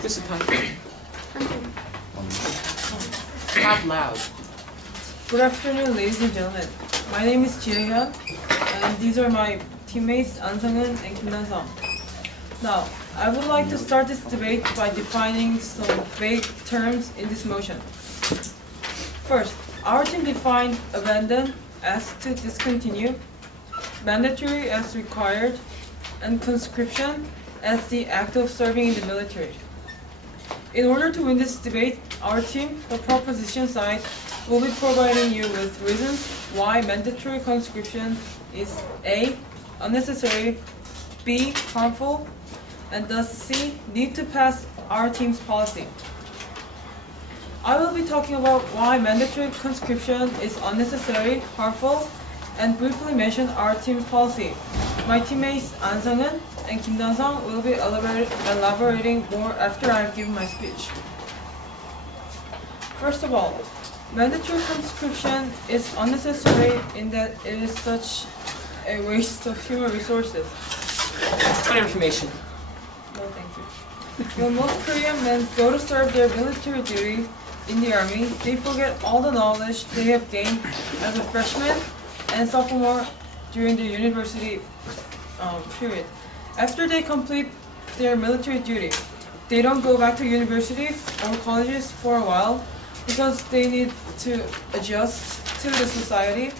What's the time? Talk loud. Good afternoon, ladies and gentlemen. My name is Jaehyun, and these are my teammates An Sung-eun and Kim Dan-sung. Now, I would like to start this debate by defining some vague terms in this motion. First, our team defined abandon as to discontinue, mandatory as required, and conscription as the act of serving in the military. In order to win this debate, our team, the proposition side, will be providing you with reasons why mandatory conscription is A. unnecessary, B. harmful, and thus C. need to pass our team's policy. I will be talking about why mandatory conscription is unnecessary, harmful, and briefly mention our team's policy. My teammates An Sung-eun and Kim Dan-sung will be elaborating more after I have given my speech. First of all, mandatory conscription is unnecessary in that it is such a waste of human resources. What information? No, thank you. When most Korean men go to serve their military duty in the army, they forget all the knowledge they have gained as a freshman and sophomore during the university period. After they complete their military duty, they don't go back to universities or colleges for a while because they need to adjust to the society.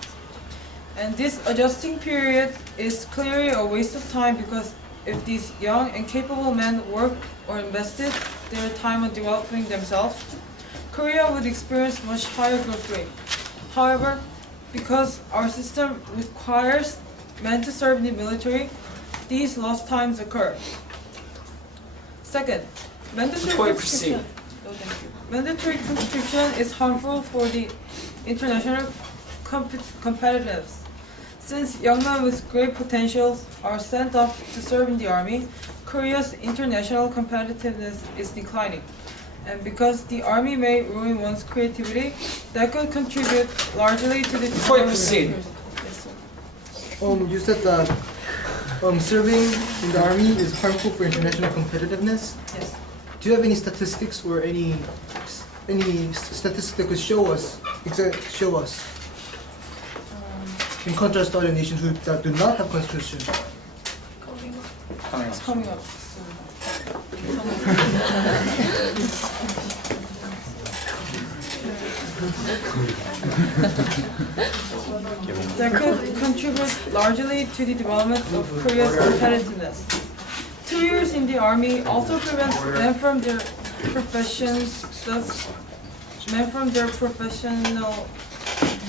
And this adjusting period is clearly a waste of time because if these young and capable men worked or invested their time on developing themselves, Korea would experience much higher growth rate. However, because our system requires men to serve in the military, these lost times occur. Second, mandatory conscription is harmful for the international competitiveness. Since young men with great potentials are sent off to serve in the army, Korea's international competitiveness is declining. And because the army may ruin one's creativity, that could contribute largely to the Before you proceed. Yes, sir. You said that serving in the army is harmful for international competitiveness. Yes. Do you have any statistics or any statistics that could show us in contrast to other nations that do not have conscription? It's coming up that could contribute largely to the development of Korea's competitiveness. 2 years in the army also prevents men from their professional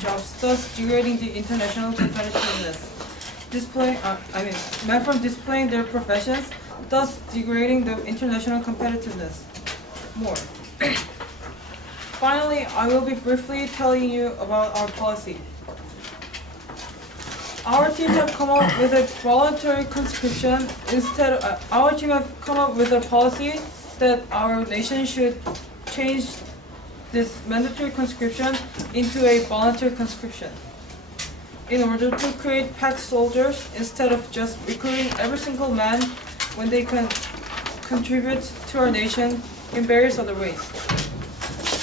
jobs, thus degrading the international competitiveness. Men from displaying their professions, thus degrading the international competitiveness more. Finally, I will be briefly telling you about our policy. Our team have come up with a voluntary conscription our team have come up with a policy that our nation should change this mandatory conscription into a voluntary conscription in order to create packed soldiers instead of just recruiting every single man when they can contribute to our nation in various other ways.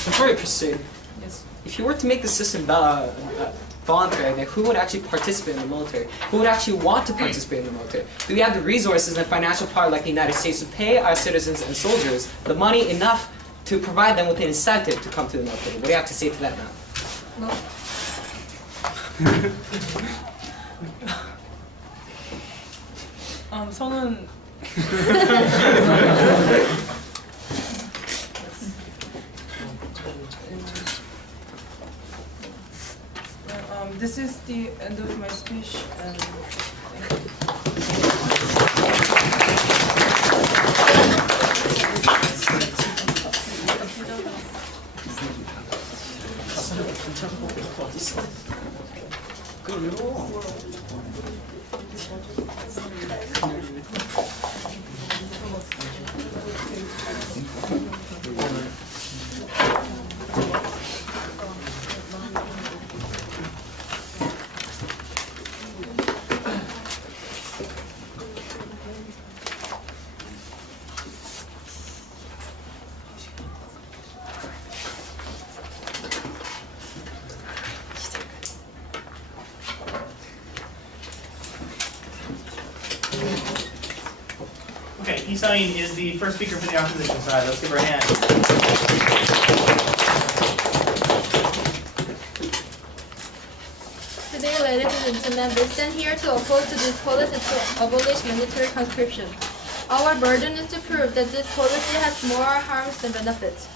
Before you proceed, Yes. if you were to make the system voluntary, then who would actually participate in the military? Who would actually want to participate in the military? Do we have the resources and the financial power like the United States to pay our citizens and soldiers the money enough to provide them with an incentive to come to the military? What do you have to say to that now? Well, 저는 this is the end of my speech, and Ki-Sung is the first speaker for the opposition side. Let's give her a hand. Today, ladies and gentlemen, we stand here to oppose to this policy to abolish mandatory conscription. Our burden is to prove that this policy has more harms than benefits.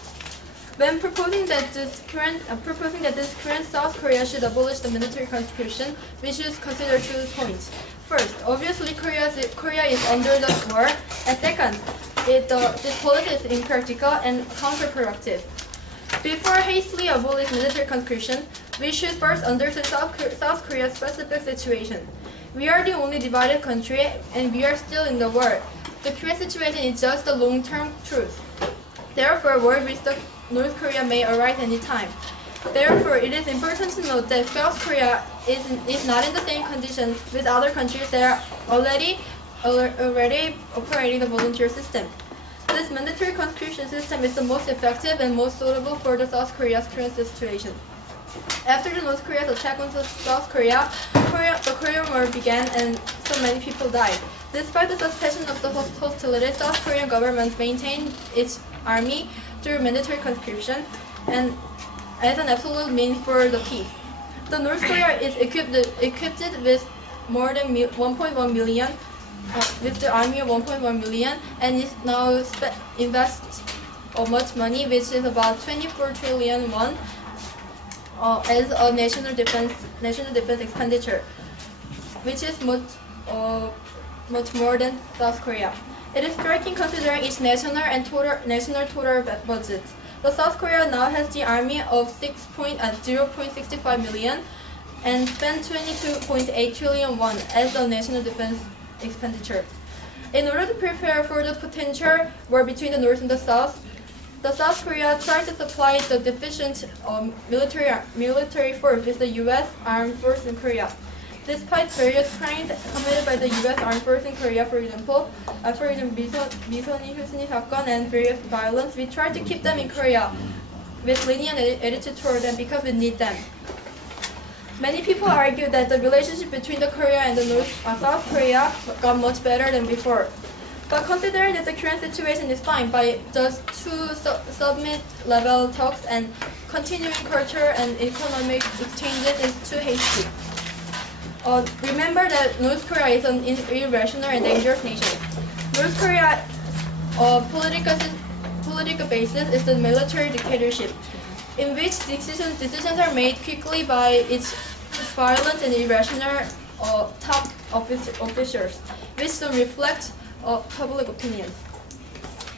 When proposing that this current South Korea should abolish the military conscription, we should consider 2 points. First, obviously Korea is under the war, and second, this policy is impractical and counterproductive. Before hastily abolish military conscription, we should first understand South Korea's specific situation. We are the only divided country, and we are still in the war. The current situation is just the long-term truth. Therefore, war with North Korea may arise any time. Therefore, it is important to note that South Korea is not in the same condition with other countries that are already operating the volunteer system. This mandatory conscription system is the most effective and most suitable for the South Korea's current situation. After the North Korea's attack on South Korea, the Korean War began and so many people died. Despite the suspension of the hostilities, South Korean government maintained its army through mandatory conscription and as an absolute means for the peace. The North Korea is equipped with more than 1.1 million, with the army of 1.1 million, and is now invests much money, which is about 24 trillion won, as a national defense expenditure, which is much more than South Korea. It is striking considering its national total budget. The South Korea now has the army of 0.65 million and spend 22.8 trillion won as a national defense expenditure. In order to prepare for the potential war between the North and the South Korea tried to supply the deficient military force with the U.S. Armed Forces in Korea. Despite various crimes committed by the U.S. Armed Forces in Korea, for example, 미선이 휴순이 사건 and various violence, we tried to keep them in Korea with lenient attitude toward them because we need them. Many people argue that the relationship between the Korea and the South Korea got much better than before. But considering that the current situation is fine by just 2 summit-level talks and continuing cultural and economic exchanges is too hasty. Remember that North Korea is an irrational and dangerous nation. North Korea's political basis is the military dictatorship, in which decisions are made quickly by its violent and irrational top officials, which don't reflect public opinion.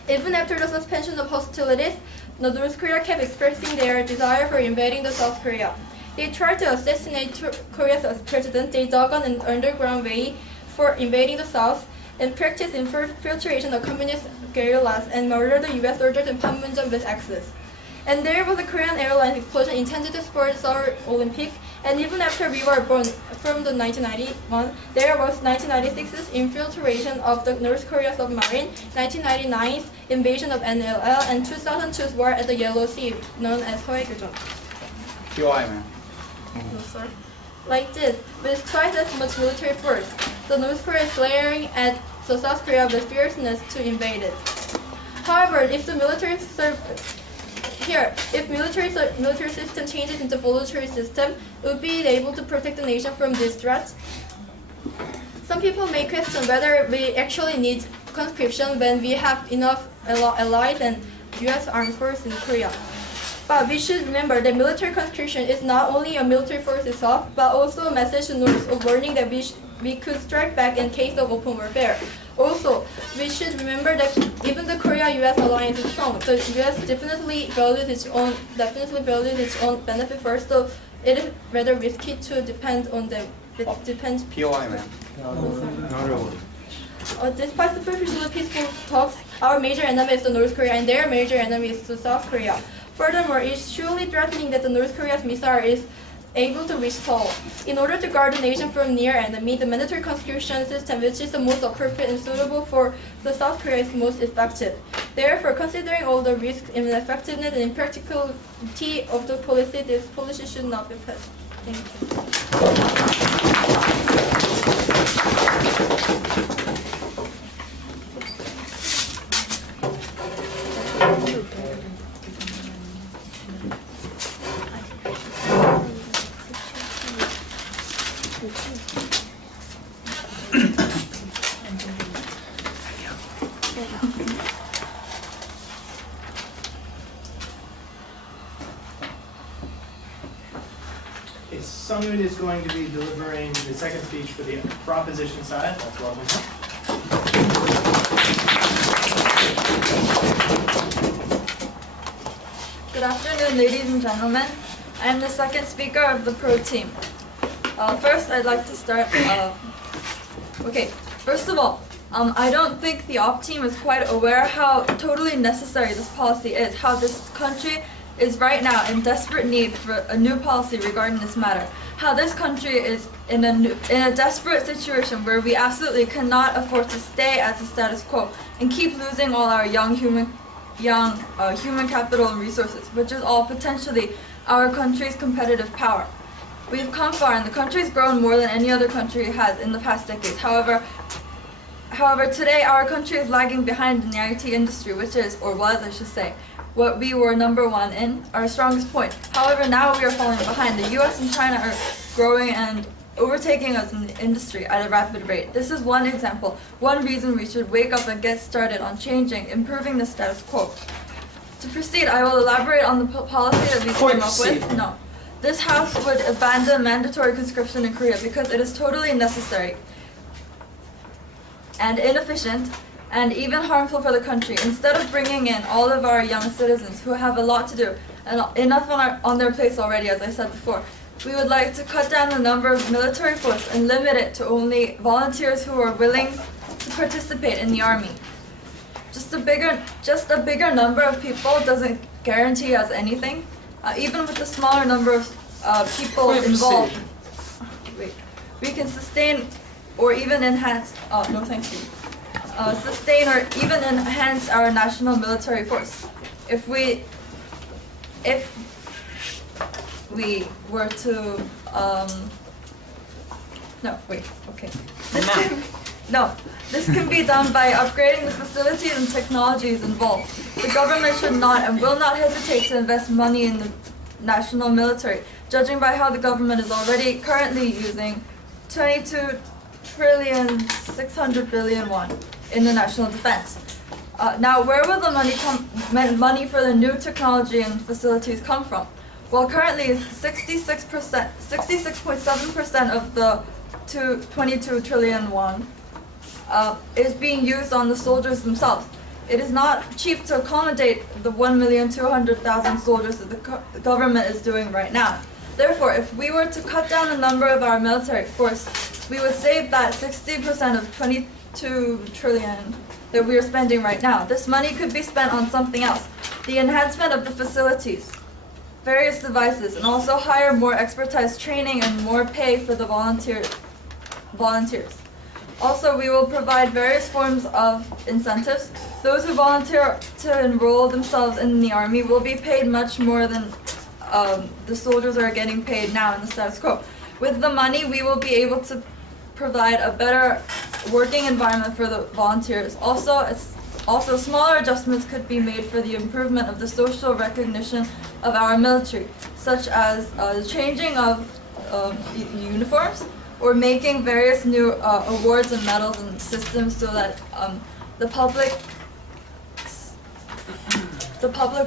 Even after the suspension of hostilities, the North Korea kept expressing their desire for invading the South Korea. They tried to assassinate Korea's president. They dug on an underground way for invading the South and practiced infiltration of communist guerrillas and murdered the U.S. soldiers in Panmunjom with axes. And there was a Korean airline explosion intended to support Seoul Olympic. And even after we were born, from the 1991, there was 1996's infiltration of the North Korea submarine, 1999's invasion of NLL, and 2002's war at the Yellow Sea, known as Hoegyeojeon. No, sir. Like this, with twice as much military force, the North Korea is glaring at the South Korea with fierceness to invade it. However, if the military system changes into voluntary system, it would be able to protect the nation from these threats. Some people may question whether we actually need conscription when we have enough allies and U.S. Armed Forces in Korea. But we should remember that military conscription is not only a military force itself, but also a message to North of warning that we could strike back in case of open warfare. Also, we should remember that even the Korea-U.S. alliance is strong. The U.S. definitely values its own benefit first, so it is rather risky to depend on them. Despite superficial peaceful talks, our major enemy is the North Korea, and their major enemy is the South Korea. Furthermore, it is surely threatening that the North Korea's missile is able to reach Seoul. In order to guard the nation from near enemy, the mandatory conscription system, which is the most appropriate and suitable for the South Korea, is most effective. Therefore, considering all the risks, ineffectiveness, and impracticality of the policy, this policy should not be passed. Thank you. Sung-Hoon is going to be delivering the second speech for the proposition side. Let's welcome him. Good afternoon, ladies and gentlemen. I am the second speaker of the pro team. First, I'd like to start. First of all, I don't think the op team is quite aware how totally necessary this policy is, how this country is right now in desperate need for a new policy regarding this matter, how this country is in a desperate situation where we absolutely cannot afford to stay as the status quo and keep losing all our young human capital and resources, which is all potentially our country's competitive power. We've come far and the country's grown more than any other country has in the past decades. However, today our country is lagging behind in the IT industry, which is, or was I should say, what we were number one in, our strongest point. However, now we are falling behind. The US and China are growing and overtaking us in the industry at a rapid rate. This is one example, one reason we should wake up and get started on improving the status quo. To proceed, I will elaborate on the policy that we came up with. No. This House would abandon mandatory conscription in Korea because it is totally necessary and inefficient and even harmful for the country. Instead of bringing in all of our young citizens who have a lot to do and enough on their plates already, as I said before, we would like to cut down the number of military force and limit it to only volunteers who are willing to participate in the army. Just a bigger number of people doesn't guarantee us anything. Even with the smaller number of people involved, we can sustain or even enhance. No, thank you. Sustain or even enhance our national military force. If we were to this can be done by upgrading the facilities and technologies involved. The government should not and will not hesitate to invest money in the national military, judging by how the government is already currently using 22,600,000,000,000 won in the national defense. Now, where will the money for the new technology and facilities come from? Well, currently 66.7% of the 22 trillion won is being used on the soldiers themselves. It is not cheap to accommodate the 1,200,000 soldiers that the government is doing right now. Therefore, if we were to cut down the number of our military force, we would save that 60% of 22 trillion that we are spending right now. This money could be spent on something else. The enhancement of the facilities, various devices, and also hire more expertise training and more pay for the volunteers. Also, we will provide various forms of incentives. Those who volunteer to enroll themselves in the army will be paid much more than the soldiers are getting paid now in the status quo. With the money, we will be able to provide a better working environment for the volunteers. Also, smaller adjustments could be made for the improvement of the social recognition of our military, such as the changing of uniforms, or making various new awards and medals and systems so that the public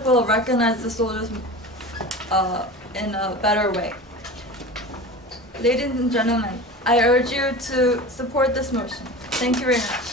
will recognize the soldiers in a better way. Ladies and gentlemen, I urge you to support this motion. Thank you very much.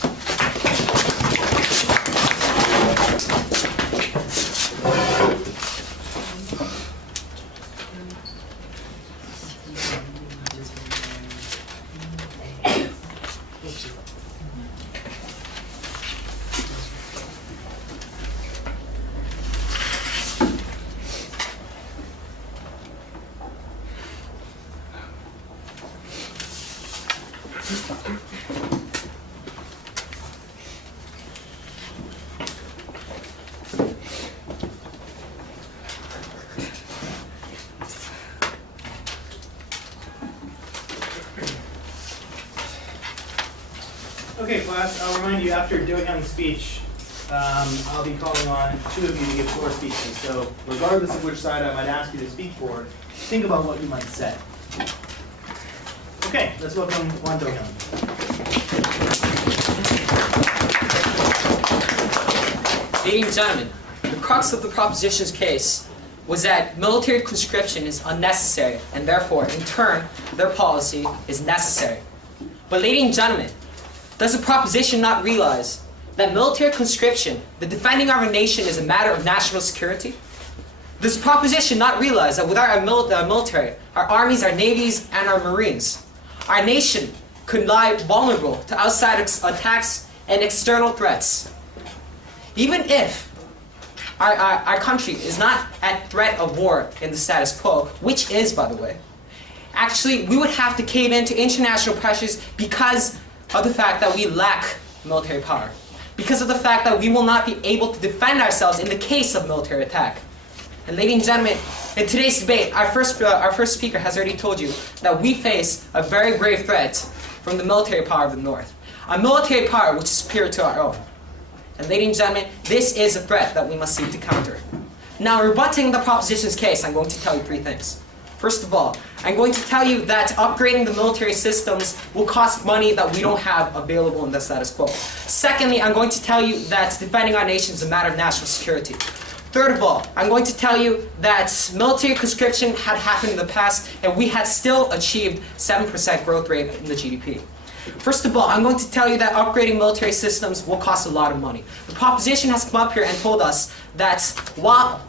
Okay, class, I'll remind you, after Daewon's speech, I'll be calling on two of you to give 4 speeches. So regardless of which side I might ask you to speak for, think about what you might say. Okay, let's welcome Daewon. Ladies and gentlemen, the crux of the proposition's case was that military conscription is unnecessary, and therefore, in turn, their policy is necessary. But ladies and gentlemen, does the proposition not realize that military conscription, the defending our nation, is a matter of national security? Does the proposition not realize that without our military, our armies, our navies, and our marines, our nation could lie vulnerable to outside attacks and external threats? Even if our country is not at threat of war in the status quo, which is, by the way, actually we would have to cave into international pressures because of the fact that we lack military power, because of the fact that we will not be able to defend ourselves in the case of military attack. And ladies and gentlemen, in today's debate, our first speaker has already told you that we face a very grave threat from the military power of the North, a military power which is superior to our own. And ladies and gentlemen, this is a threat that we must seek to counter. Now, rebutting the proposition's case, I'm going to tell you three things. First of all, I'm going to tell you that upgrading the military systems will cost money that we don't have available in the status quo. Secondly, I'm going to tell you that defending our nation is a matter of national security. Third of all, I'm going to tell you that military conscription had happened in the past and we had still achieved 7% growth rate in the GDP. First of all, I'm going to tell you that upgrading military systems will cost a lot of money. The proposition has come up here and told us that while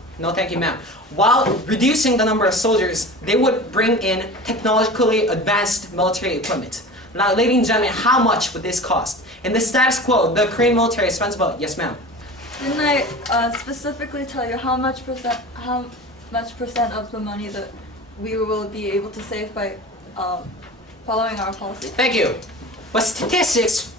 reducing the number of soldiers, they would bring in technologically advanced military equipment. Now, ladies and gentlemen, how much would this cost? In the status quo, the Korean military spends about, yes ma'am? Didn't I specifically tell you how much percent of the money that we will be able to save by following our policy? Thank you. But statistics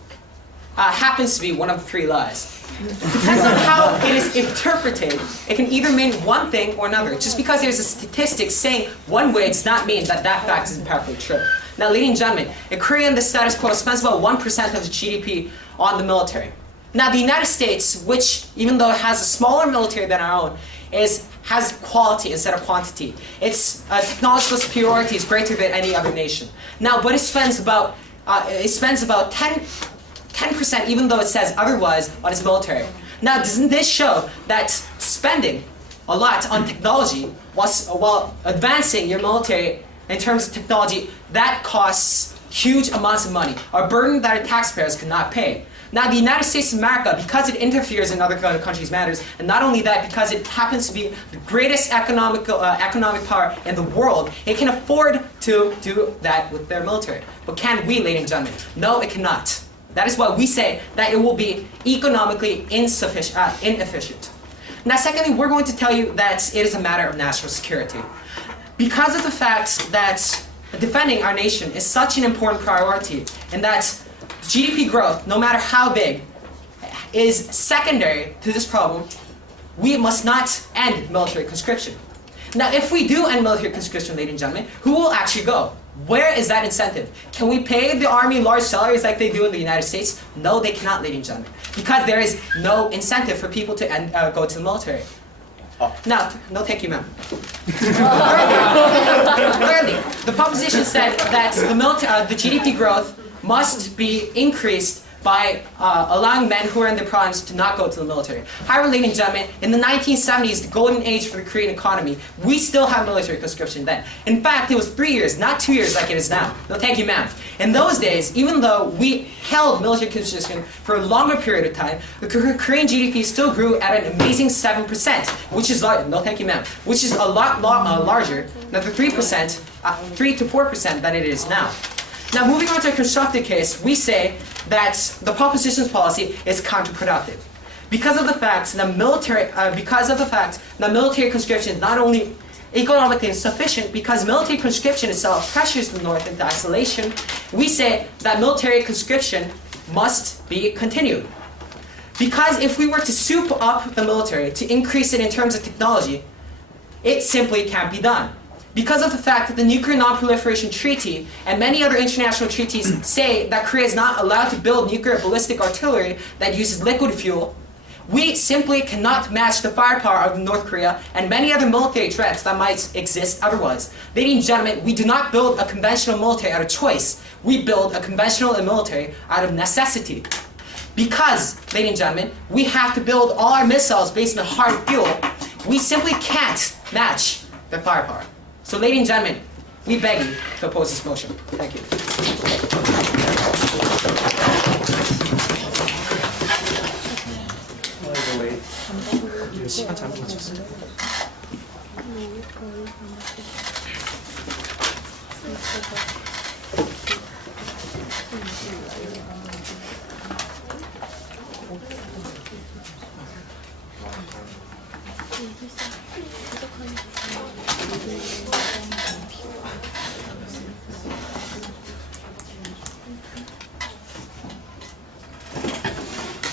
happens to be one of the three lies. Depends on how it is interpreted. It can either mean one thing or another. Just because there's a statistic saying one way does not mean that that fact is empirically true. Now, ladies and gentlemen, in Korea, the status quo spends about 1% of its GDP on the military. Now, the United States, which, even though it has a smaller military than our own, has quality instead of quantity. Its technological superiority is greater than any other nation. Now, but it spends about 10%, even though it says otherwise, on its military. Now, doesn't this show that spending a lot on technology while advancing your military in terms of technology, that costs huge amounts of money, a burden that our taxpayers cannot pay? Now, the United States of America, because it interferes in other countries' matters, and not only that, because it happens to be the greatest economic power in the world, it can afford to do that with their military. But can we, ladies and gentlemen? No, it cannot. That is why we say that it will be economically inefficient. Now, secondly, we're going to tell you that it is a matter of national security. Because of the fact that defending our nation is such an important priority, and that GDP growth, no matter how big, is secondary to this problem, we must not end military conscription. Now, if we do end military conscription, ladies and gentlemen, who will actually go? Where is that incentive? Can we pay the army large salaries like they do in the United States? No, they cannot, ladies and gentlemen, because there is no incentive for people to go to the military. Now, no thank you, ma'am. Thirdly, the proposition said that the GDP growth must be increased by allowing men who are in their primes to not go to the military. However, ladies and gentlemen, in the 1970s, the golden age for the Korean economy, we still have military conscription then. In fact, it was 3 years, not 2 years like it is now. No, thank you, ma'am. In those days, even though we held military conscription for a longer period of time, the Korean GDP still grew at an amazing 7%, which is no, thank you, ma'am, which is a lot larger than the 3%, 3 to 4% that it is now. Now, moving on to a constructive case, we say that the proposition's policy is counterproductive. Because of the fact that military conscription is not only economically insufficient, because military conscription itself pressures the North into isolation, we say that military conscription must be continued. Because if we were to soup up the military to increase it in terms of technology, it simply can't be done. Because of the fact that the Nuclear Non-Proliferation Treaty and many other international treaties say that Korea is not allowed to build nuclear ballistic artillery that uses liquid fuel, we simply cannot match the firepower of North Korea and many other military threats that might exist otherwise. Ladies and gentlemen, we do not build a conventional military out of choice. We build a conventional military out of necessity. Because, ladies and gentlemen, we have to build all our missiles based on hard fuel. We simply can't match their firepower. So ladies and gentlemen, we beg you to oppose this motion. Thank you.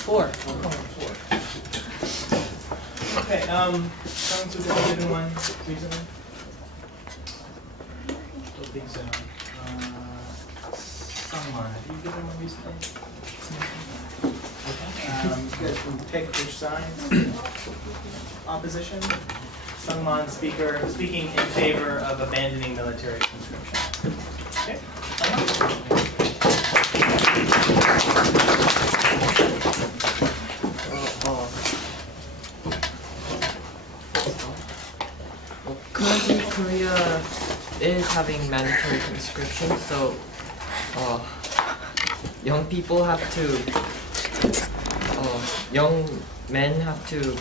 Four. Okay, someone's given one recently? Don't think so. Someone, have you given one recently? You guys can pick which side. Opposition. Sungman speaking in favor of abandoning military conscription. Okay. Currently, Korea is having mandatory conscription, so young people have to, young men have to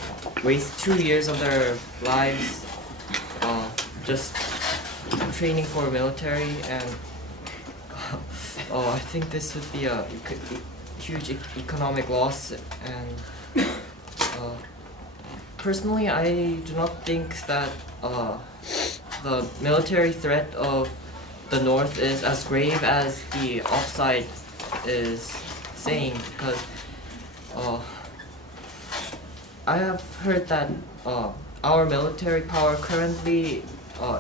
waste 2 years of their lives just training for military, and I think this would be a huge economic loss, and personally I do not think that the military threat of the North is as grave as the offside is saying, because I have heard that our military power currently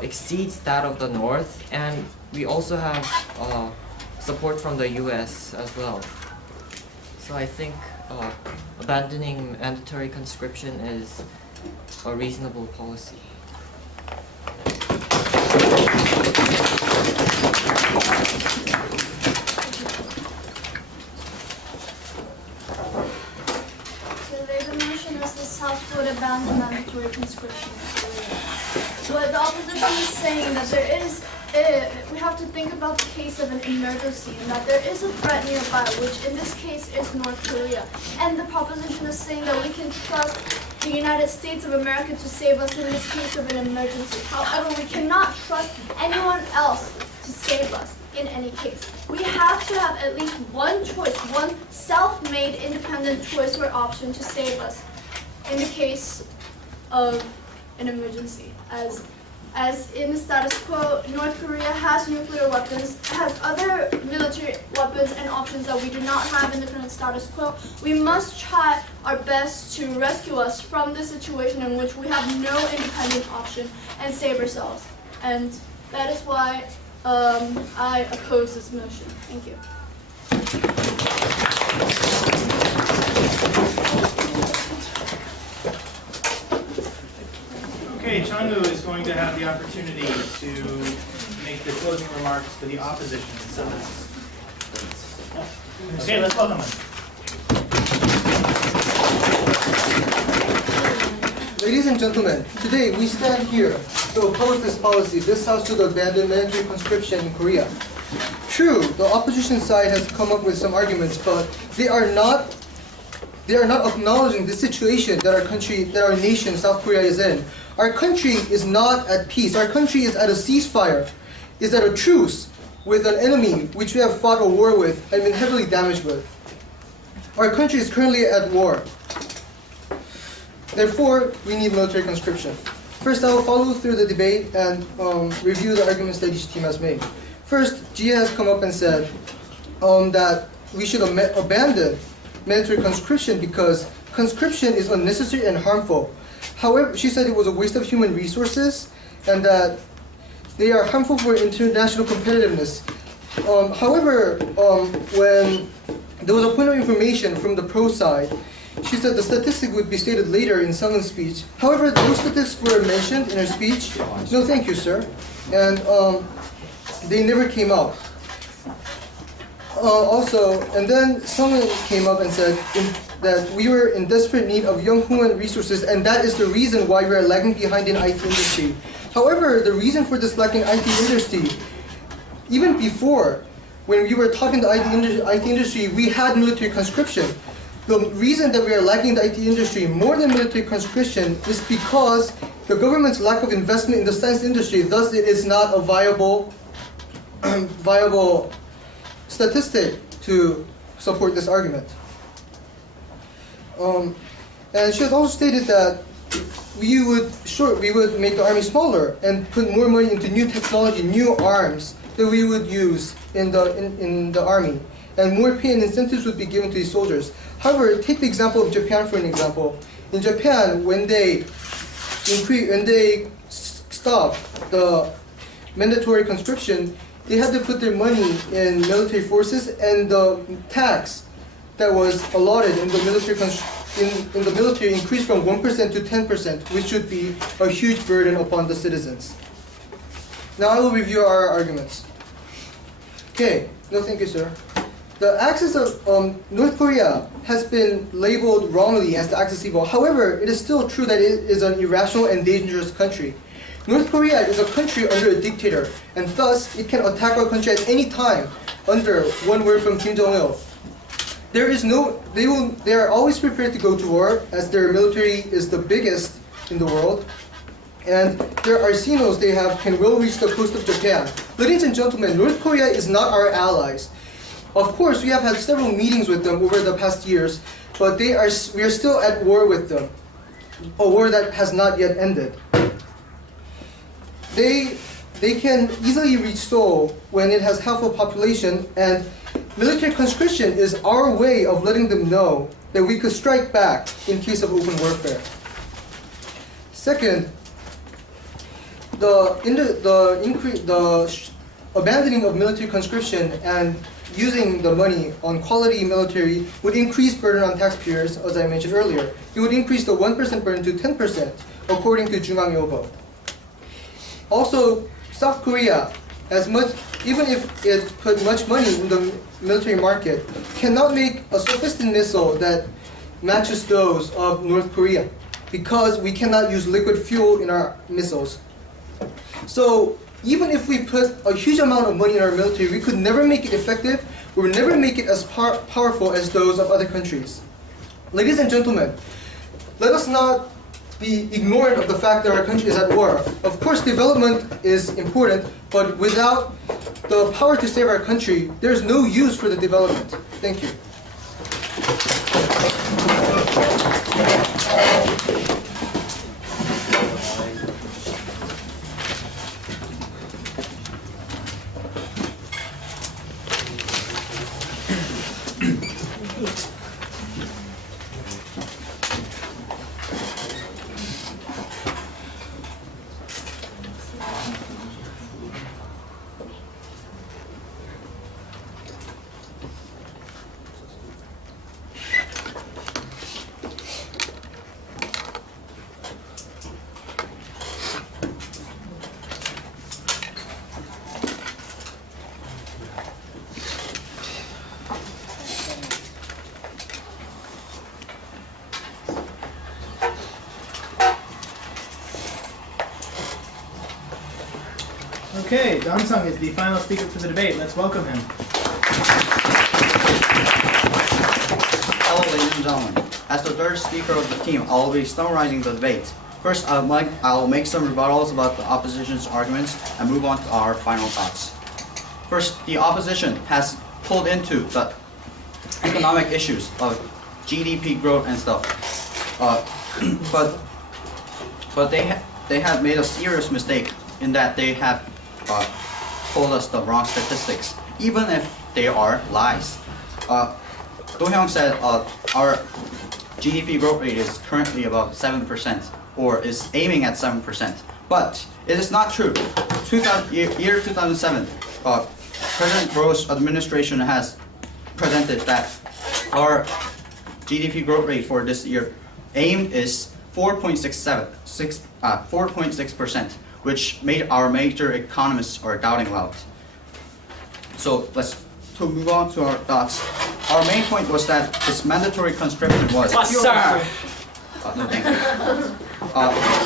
exceeds that of the North, and we also have support from the US as well. So I think abandoning mandatory conscription is a reasonable policy. So the motion is the House would abandon mandatory conscription. But the opposition is saying that we have to think about the case of an emergency, and that there is a threat nearby, which in this case is North Korea. And the proposition is saying that we can trust the United States of America to save us in this case of an emergency. However, we cannot trust anyone else to save us in any case. We have to have at least one choice, one self-made independent choice or option to save us in the case of an emergency. As in the status quo, North Korea has nuclear weapons, has other military weapons and options that we do not have in the current status quo. We must try our best to rescue us from the situation in which we have no independent option and save ourselves. And that is why I oppose this motion. Thank you. Okay, Changu is going to have the opportunity to make the closing remarks for the opposition. Okay, let's welcome him. Ladies and gentlemen, today we stand here to oppose this policy. This House should abandon mandatory conscription in Korea. True, the opposition side has come up with some arguments, but they are not acknowledging the situation that our nation, South Korea, is in. Our country is not at peace. Our country is at a ceasefire, is at a truce with an enemy which we have fought a war with and been heavily damaged with. Our country is currently at war. Therefore, we need military conscription. First, I will follow through the debate and review the arguments that each team has made. First, Jia has come up and said that we should abandon mandatory conscription because conscription is unnecessary and harmful. However, she said it was a waste of human resources and that they are harmful for international competitiveness. However, when there was a point of information from the pro side, she said the statistic would be stated later in Sung's speech. However, those statistics were mentioned in her speech. No, thank you, sir. And they never came out. Also, and then someone came up and said, that we were in desperate need of young human resources, and that is the reason why we are lagging behind in IT industry. However, the reason for this lagging IT industry, even before, when we were talking to IT industry, we had military conscription. The reason that we are lagging the IT industry more than military conscription is because the government's lack of investment in the science industry. Thus, it is not a viable statistic to support this argument. And she has also stated that we would make the army smaller and put more money into new technology, new arms that we would use in the army, and more pay and incentives would be given to these soldiers. However, take the example of Japan for an example. In Japan, when they stopped the mandatory conscription, they had to put their money in military forces, and the tax that was allotted in the military increased from 1% to 10%, which would be a huge burden upon the citizens. Now I will review our arguments. Okay, no thank you, sir. The axis of North Korea has been labeled wrongly as the axis evil. However, it is still true that it is an irrational and dangerous country. North Korea is a country under a dictator, and thus it can attack our country at any time under one word from Kim Jong-il. They are always prepared to go to war, as their military is the biggest in the world, and their arsenals they have can well reach the coast of Japan. Ladies and gentlemen, North Korea is not our allies. Of course, we have had several meetings with them over the past years, but we are still at war with them, a war that has not yet ended. They can easily reach Seoul when it has half a population, and military conscription is our way of letting them know that we could strike back in case of open warfare. Second, the abandoning of military conscription and using the money on quality military would increase burden on taxpayers, as I mentioned earlier. It would increase the 1% burden to 10%, according to Jumang Yobo. Also, South Korea, even if it put much money in the military market, cannot make a sophisticated missile that matches those of North Korea, because we cannot use liquid fuel in our missiles. So even if we put a huge amount of money in our military, we could never make it effective, we would never make it as powerful as those of other countries. Ladies and gentlemen, let us not be ignorant of the fact that our country is at war. Of course, development is important, but without the power to save our country, there's no use for the development. Thank you. Okay, Dansung is the final speaker for the debate. Let's welcome him. Hello, ladies and gentlemen. As the third speaker of the team, I will be summarizing the debate. First, I will make some rebuttals about the opposition's arguments and move on to our final thoughts. First, the opposition has pulled into the economic issues of GDP growth and stuff, but they have made a serious mistake in that they have told us the wrong statistics, even if they are lies. Do-hyung said our GDP growth rate is currently about 7%, or is aiming at 7%, but it is not true. Year 2007, President Roh's administration has presented that our GDP growth rate for this year aim is 4.6%, which made our major economists are doubting loud. So to move on to our thoughts. our main point was that this mandatory conscription was But sir, no, thank you.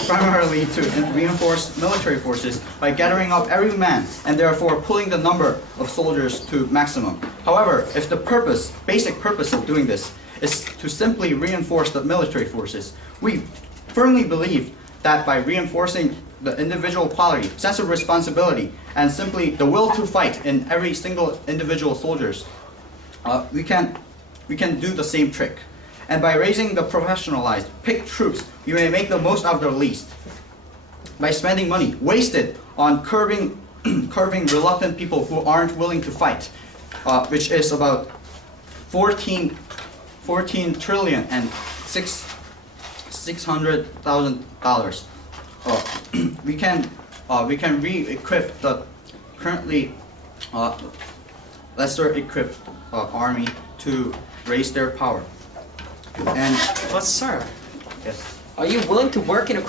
Primarily to reinforce military forces by gathering up every man and therefore pulling the number of soldiers to maximum. However, if the basic purpose of doing this is to simply reinforce the military forces, we firmly believe that by reinforcing the individual quality, sense of responsibility, and simply the will to fight in every single individual soldiers, we can do the same trick. And by raising the professionalized, picked troops, we may make the most out of the least. By spending money wasted on curbing reluctant people who aren't willing to fight, which is about 14 trillion and $600,000. We can re-equip the currently lesser equipped army to raise their power. And but sir, yes, are you willing to work in a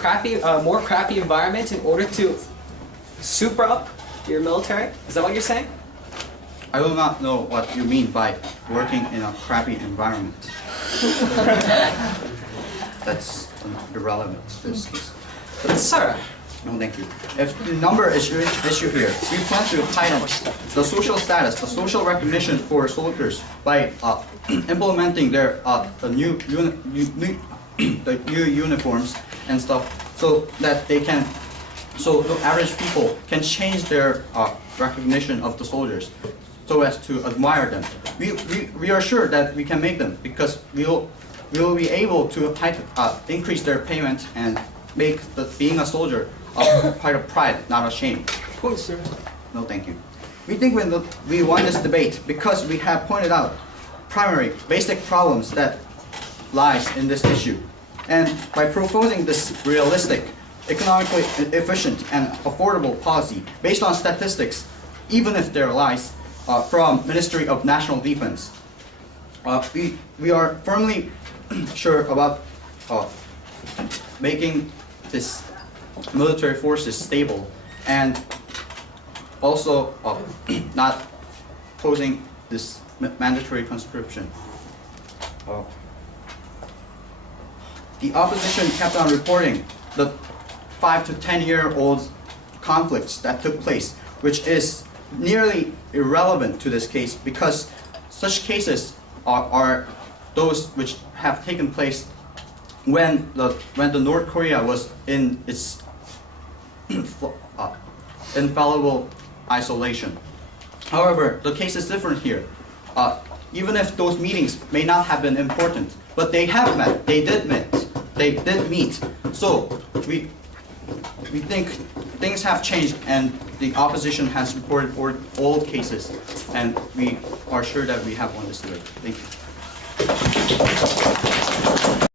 more crappy environment in order to super up your military? Is that what you're saying? I do not know what you mean by working in a crappy environment. That's irrelevant to this case. But sir, No, thank you. If the number is issue here, we plan to tighten the social status, the social recognition for soldiers by implementing their the new uniforms and stuff, so that the average people can change their recognition of the soldiers, so as to admire them. We are sure that we can make them, because we will be able to increase their payment and make being a soldier quite a pride, not a shame. point, sir. No, thank you. We think we won this debate because we have pointed out basic problems that lies in this issue. And by proposing this realistic, economically efficient, and affordable policy based on statistics, even if they're lies, from Ministry of National Defense, we are firmly sure about making this military forces stable, and also not posing this mandatory conscription. The opposition kept on reporting the 5 to 10-year-old conflicts that took place, which is nearly irrelevant to this case, because such cases are those which have taken place when the North Korea was in its infallible isolation. However, the case is different here. Even if those meetings may not have been important, but they have met, they did meet. So we think things have changed, and the opposition has reported old cases, and we are sure that we have won this debate. Thank you.